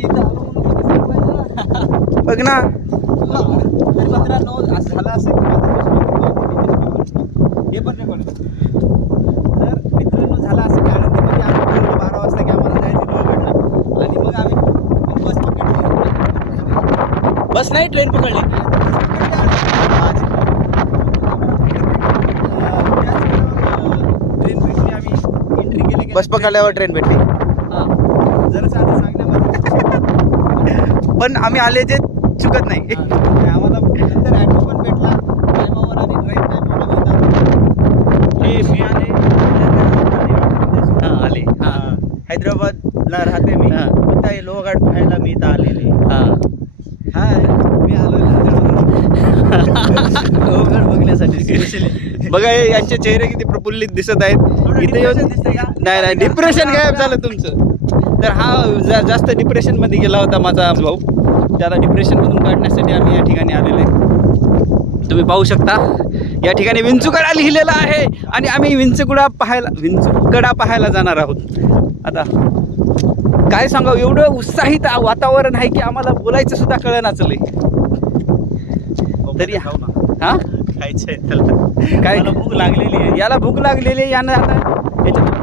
इथं आलो म्हणून इथे सांगायचं ना. बघ ना. तर मित्रांनो असं झालं असं की हे पण रेकॉर्ड तर मित्रांनो झालं असं की आनंदीमध्ये आम्ही ठरवलं 12 वाजता की आम्हाला जायचं लोहगडला आणि मग आम्ही बस पकडली. बस नाही ट्रेन पकडली. ट्रेन भेटली आम्ही एंट्री केली. बस पकडल्यावर ट्रेन भेटली. जरा साधं सांगण्यामध्ये पण आम्ही आले जे चुकत नाही. आम्हाला नंतर ॲटो पण भेटला टायमावर आणि राईट टायमाला मी आले हां आले. हां हैदराबादला राहते मी. हां. आता हे लोहगड पाहायला मी इथं आलेले. हां. हाय मी आलो लोहगड बघण्यासाठी स्पेशली. बघा हे यांचे चेहरे किती प्रफुल्लित दिसत आहेत. इथे येऊन नाही नाही डिप्रेशन गायब झालं तुमचं. तर हा जास्त डिप्रेशनमध्ये गेला होता माझा भाऊ. त्याला डिप्रेशनमधून काढण्यासाठी आम्ही या ठिकाणी आलेले आहे. तुम्ही पाहू शकता या ठिकाणी विंचुकडा लिहिलेला आहे आणि आम्ही विंचुकडा पाहायला जाणार आहोत. आता काय सांगावं, एवढं उत्साहित वातावरण आहे की आम्हाला बोलायचं सुद्धा कळेना चाललंय. तरी खाऊ ना. हा खायचंय त्याला. काय मला भूक लागलेली आहे. याला भूक लागलेली आहे. यानं आता याच्यात